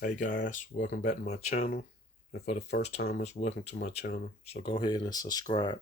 Hey guys, welcome back to my channel. And for the first timers, welcome to my channel. So go ahead and subscribe.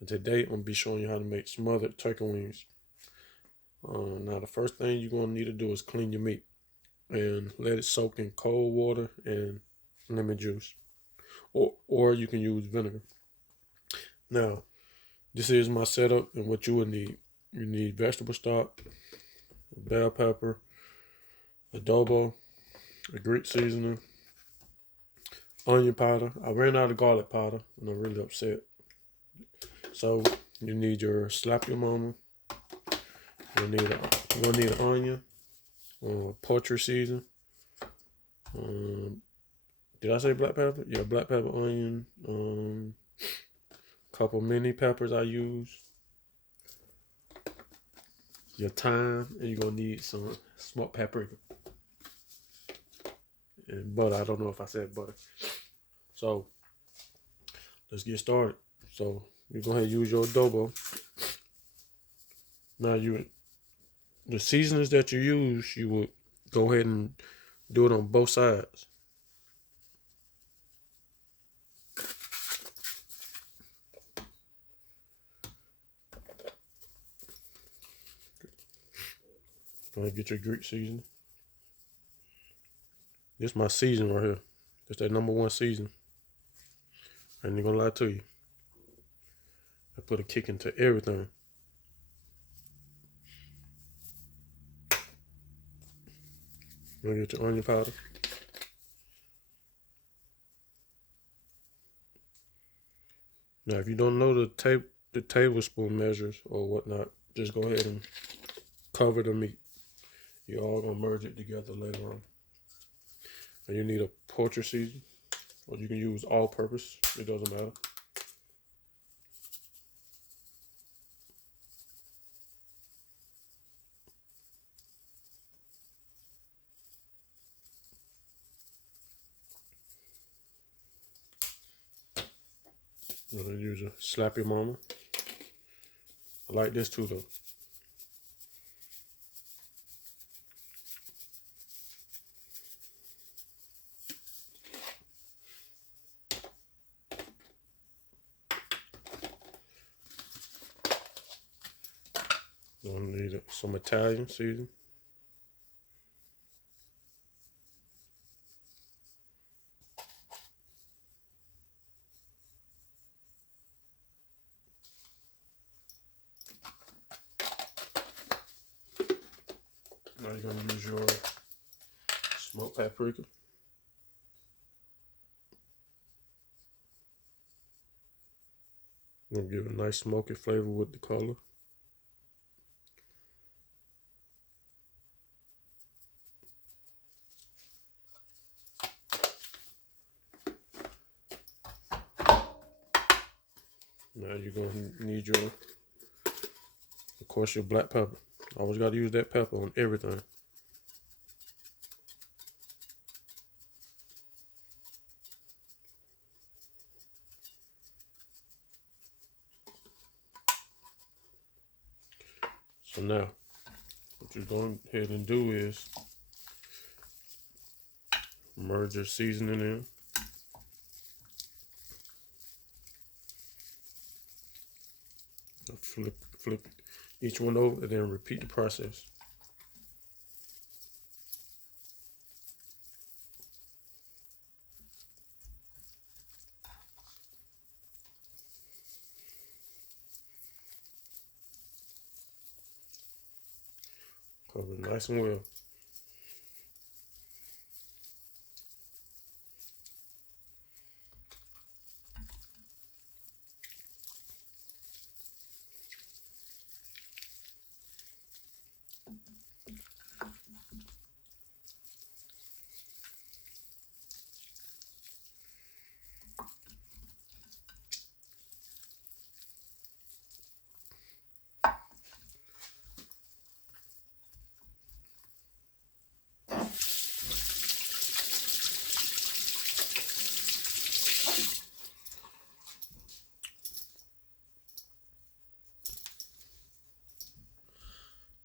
And today I'm gonna be showing you how to make smothered turkey wings. Now the first thing you're gonna need to do is clean your meat and let it soak in cold water and lemon juice, or you can use vinegar. Now this is my setup and what you will need. You need vegetable stock, bell pepper, adobo, a Greek seasoning, onion powder. I ran out of garlic powder and I'm really upset. So you need your slap your mama. You're gonna need an onion, poultry season. Um, did I say black pepper? Yeah, black pepper, onion. Couple mini peppers I use. Your thyme, and you're gonna need some smoked paprika and butter. I don't know if I said butter. So let's get started. So you go ahead and use your adobo. Now the seasonings that you use, you would go ahead and do it on both sides. Go ahead and get your Greek seasoning. This is my season right here. It's that number one season. I ain't gonna lie to you. I put a kick into everything. You're gonna get your onion powder. Now, if you don't know the tablespoon measures or whatnot, just go ahead and cover the meat. You're all gonna merge it together later on. And you need a poultry season, or you can use all-purpose. It doesn't matter. You're gonna use a slap your mama. I like this too though. You're gonna need some Italian season. Now you're gonna use your smoked paprika. Gonna give a nice smoky flavor with the color. Now you're gonna need of course, your black pepper. Always gotta use that pepper on everything. So now, what you're going ahead and do is merge your seasoning in. Flip each one over and then repeat the process. Cover it nice and well.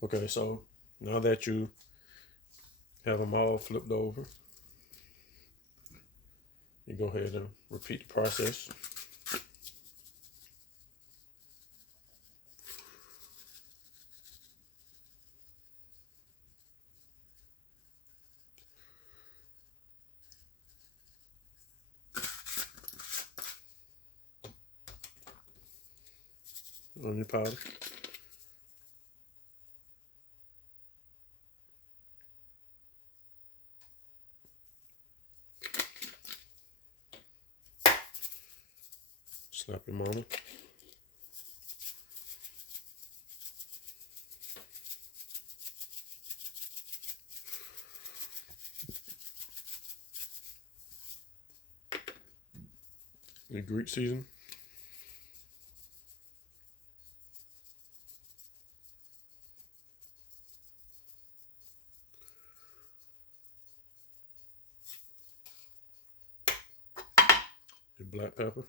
Okay, so now that you have them all flipped over, You go ahead and repeat the process. On your powder. Slap your mama. Your Greek season. Your black pepper.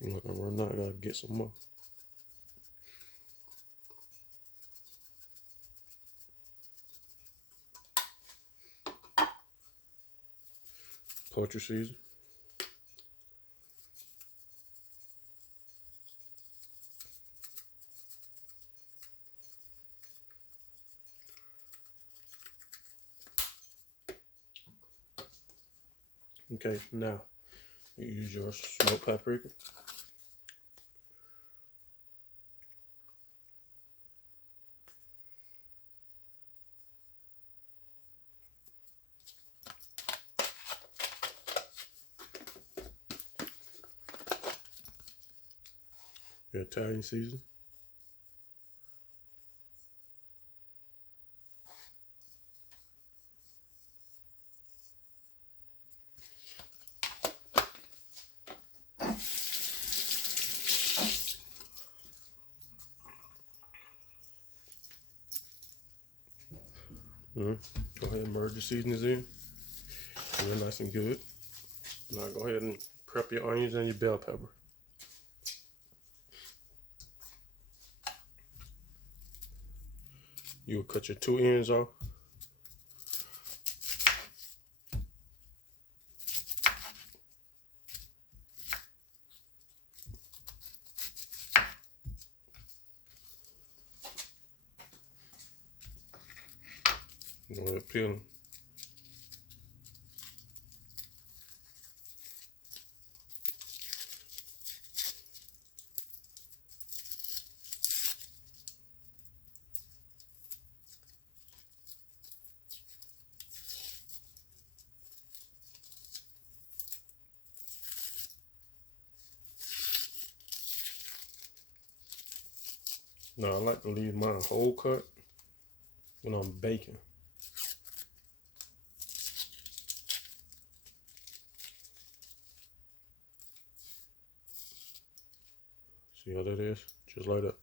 Look, I'm running out. I gotta get some more. Poultry season. Okay, now you use your smoked paprika. Your Italian season. Go ahead and merge the seasonings in. Real nice and good. Now go ahead and prep your onions and your bell pepper. You'll cut your 2 ends off. Go ahead, peel them. Now I like to leave mine whole cut when I'm baking. See how that is? Just like that.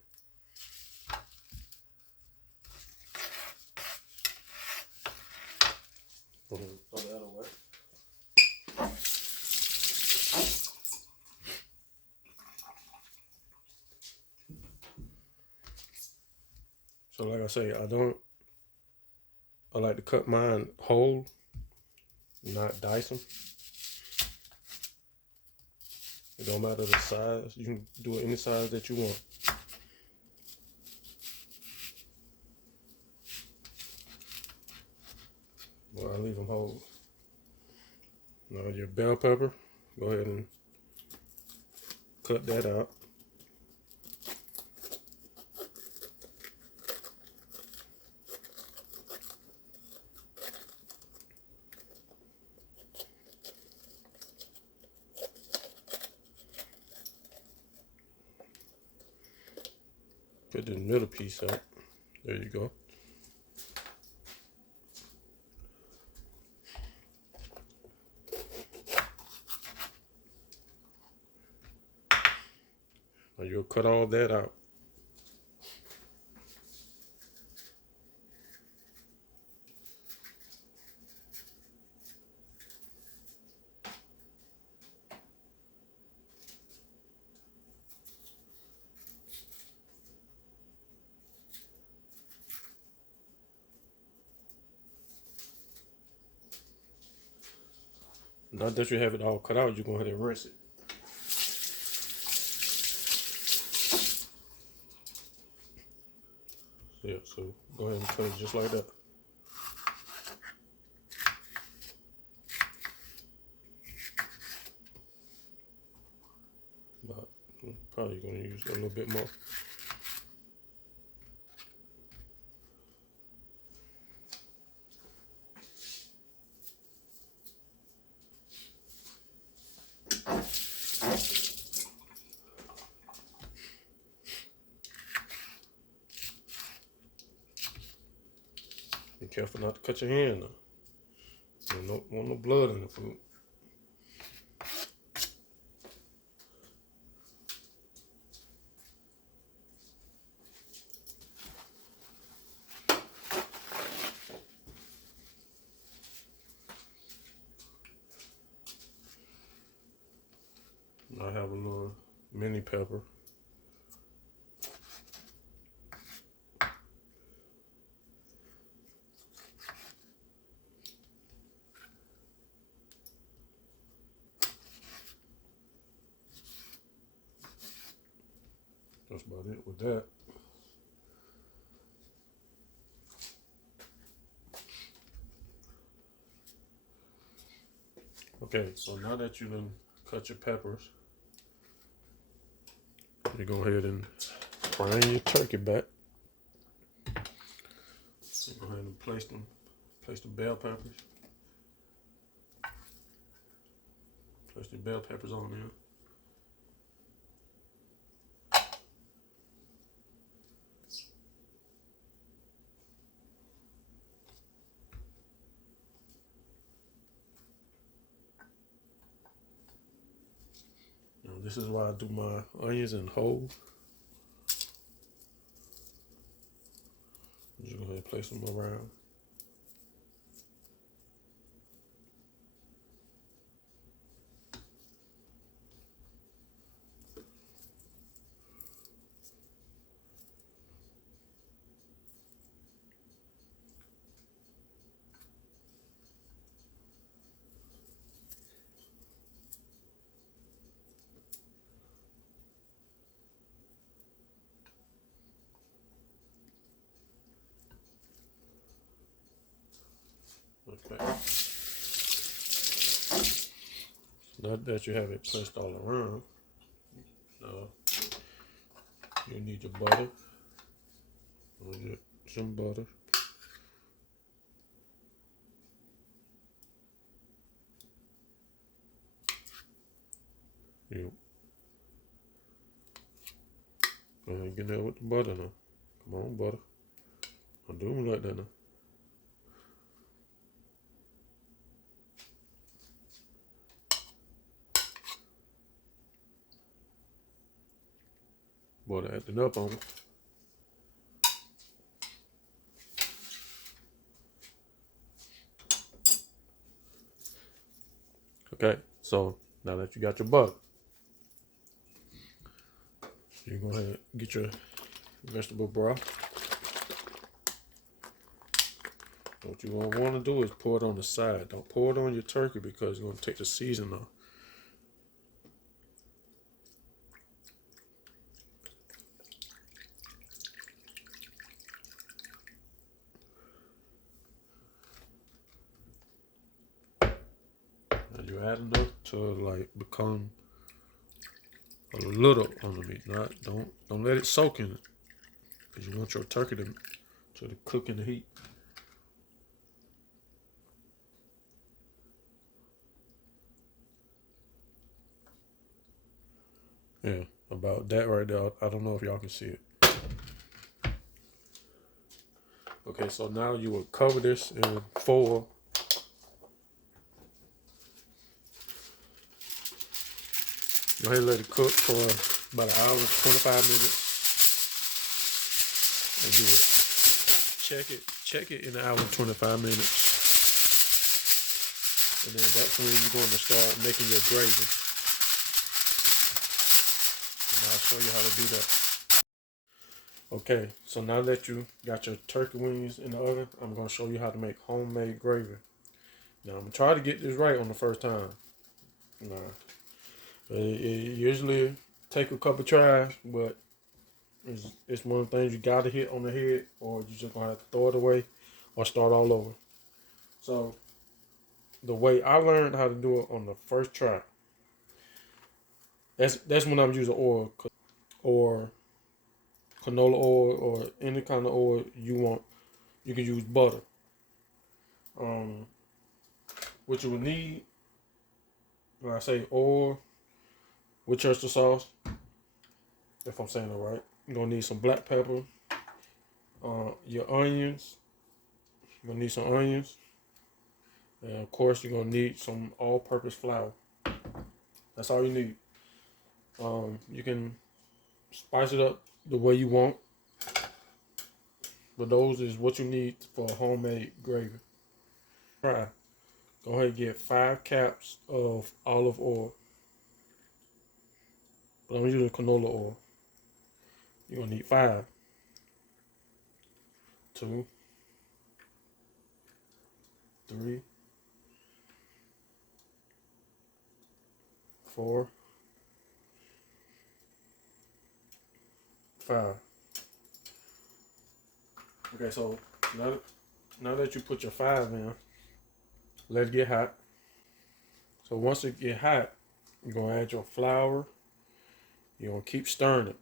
Throw that away. So like I say, I like to cut mine whole, not dice them. It don't matter the size. You can do it any size that you want. Well, I leave them whole. Now your bell pepper, go ahead and cut that out. Put the middle piece out. There you go. Now you'll cut all that out. Now that you have it all cut out, you go ahead and rinse it. Yeah, so go ahead and cut it just like that. But I'm probably gonna use a little bit more. Be careful not to cut your hand though. You don't want no blood in the food. I have a little mini pepper. That's about it with that. Okay, so now that you done cut your peppers, you go ahead and fry your turkey back. So go ahead and place the bell peppers. Place the bell peppers on there. Now, this is why I do my onions in whole. Just go ahead and place them around. Okay. Now that you have it placed all around, you need your butter. Get some butter. Yep. Go ahead and get there with the butter now. Come on, butter. I'm doing like that now. Butter acting up on it. Okay, so now that you got your butter, you go ahead and get your vegetable broth. What you want to do is pour it on the side. Don't pour it on your turkey because it's going to take the seasoning off. And you add enough to like become a little on the meat. Don't let it soak in it, because you want your turkey to cook in the heat. Yeah, about that right there. I don't know if y'all can see it. Okay, so now you will cover this in foil. Go ahead and let it cook for about an hour and 25 minutes. And do it. Check it in an hour and 25 minutes. And then that's when you're going to start making your gravy. And I'll show you how to do that. Okay, so now that you got your turkey wings in the oven, I'm going to show you how to make homemade gravy. Now, I'm going to try to get this right on the first time. Nah. It usually take a couple tries, but it's one of the things you gotta hit on the head, or you just gonna have to throw it away or start all over. So the way I learned how to do it on the first try, that's when I'm using oil or canola oil or any kind of oil you want. You can use butter. Um, what you will need, when I say oil, Worcestershire sauce, if I'm saying it right, you're gonna need some black pepper, your onions. You're gonna need some onions, and of course you're gonna need some all-purpose flour. That's all you need. You can spice it up the way you want, but those is what you need for a homemade gravy. Try. Go ahead and get 5 caps of olive oil, but I'm using canola oil. You're gonna need 5, 2, 3, 4, 5. Okay, so now that you put your 5 in, let it get hot. So once it get hot, you're gonna add your flour. You're gonna keep stirring it.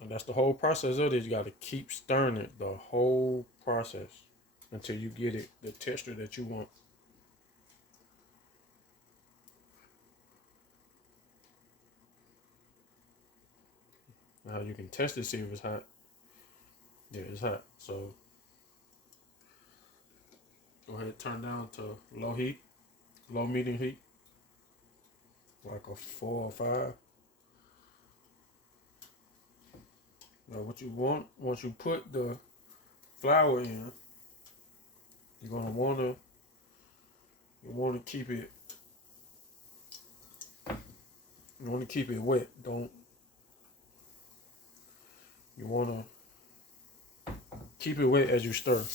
And that's the whole process of this. You gotta keep stirring it the whole process until you get it the texture that you want. Now you can test it, see if it's hot. Yeah, it's hot. So go ahead and turn down to low heat, low medium heat, like a 4 or 5. Now what you want, once you put the flour in, you're gonna keep it wet. You wanna keep it wet as you stir.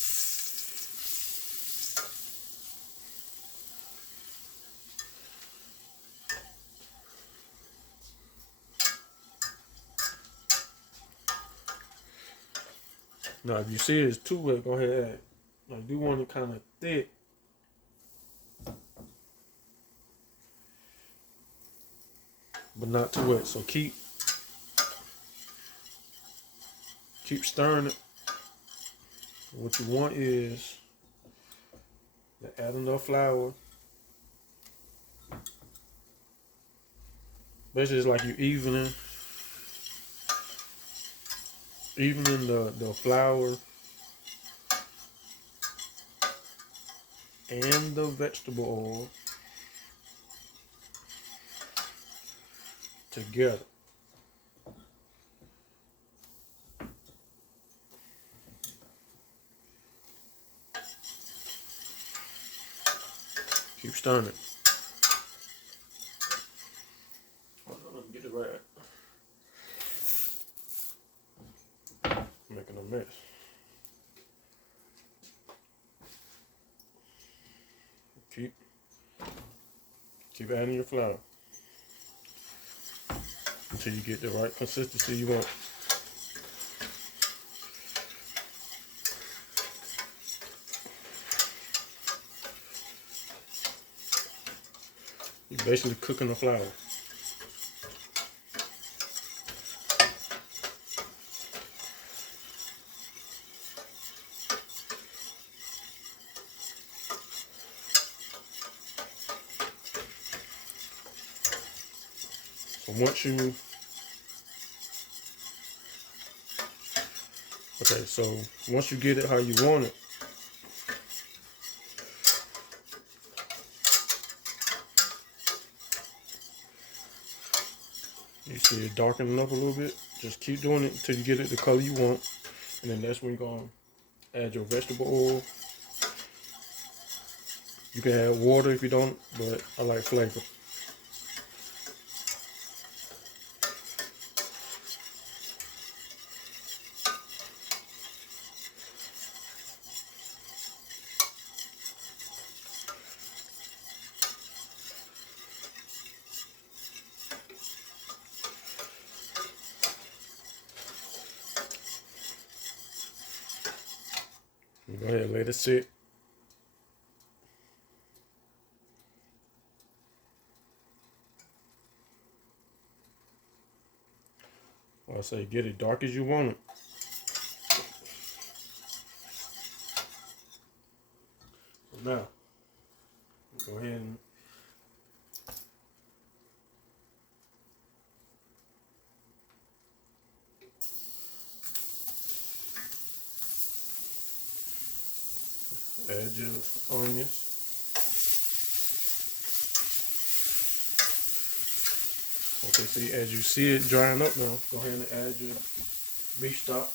Now, if you see it's too wet, go ahead and add. Now, you do want it kind of thick. But not too wet. So keep stirring it. What you want is to add enough flour. Basically, it's like you evening the flour and the vegetable oil together. Keep stirring it. Hold on, let me get it right. Making a mess. Keep adding your flour until you get the right consistency you want. You're basically cooking the flour. So once you get it how you want it, you see it darkening up a little bit. Just keep doing it until you get it the color you want, and then that's when you're gonna add your vegetable oil. You can add water if you don't, but I like flavor. Go ahead and let it sit. Like I say, get it dark as you want it. So now, go ahead and add your onions. Okay, see, as you see it drying up now, go ahead and add your beef stock,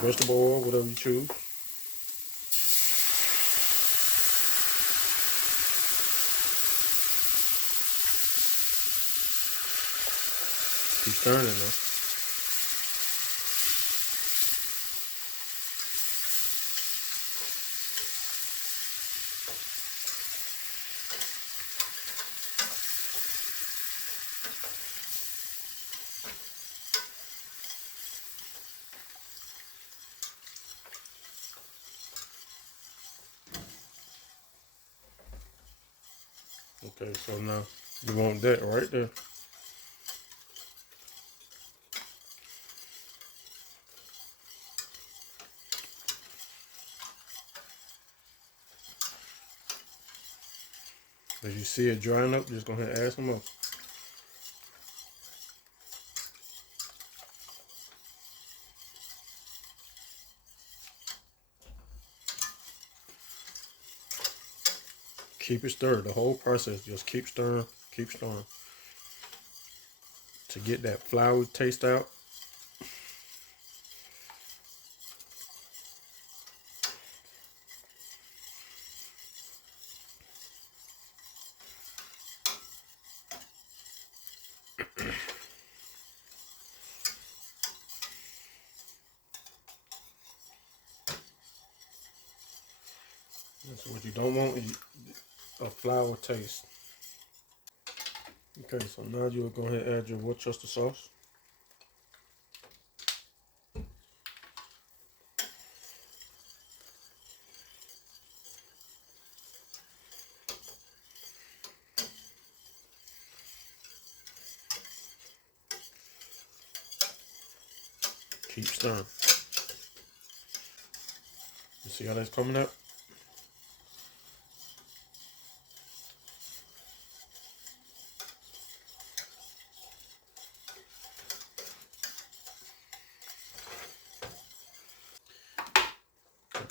vegetable oil, whatever you choose. Keep stirring it now. Okay, so now you want that right there. As you see it drying up, just go ahead and add some more. Keep it stirred. The whole process, just keep stirring to get that flour taste out. That's what you don't want, is a flour taste. Okay, so now you'll go ahead and add your Worcester sauce. Keep stirring. You see how that's coming up?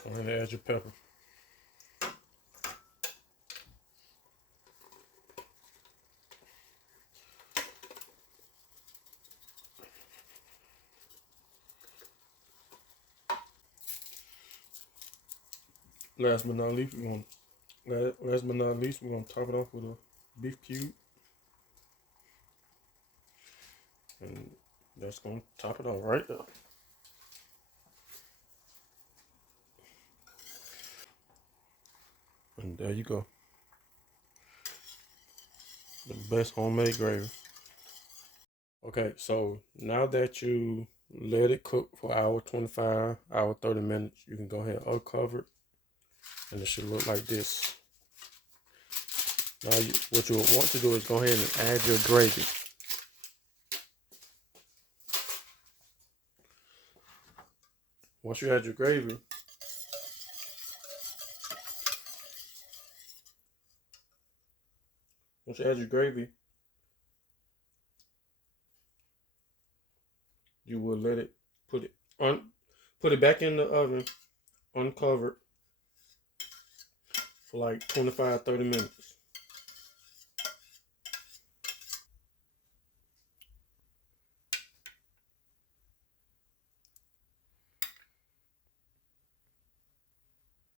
Go ahead and add your pepper. Last but not least, we're gonna top it off with a beef cube, and that's gonna top it off right there. And there you go, the best homemade gravy. Okay, so now that you let it cook for hour 25, hour 30 minutes, you can go ahead and uncover it, and it should look like this. Now, what you want to do is go ahead and add your gravy. Once you add your gravy, you will let it put it back in the oven uncovered for like 25-30 minutes.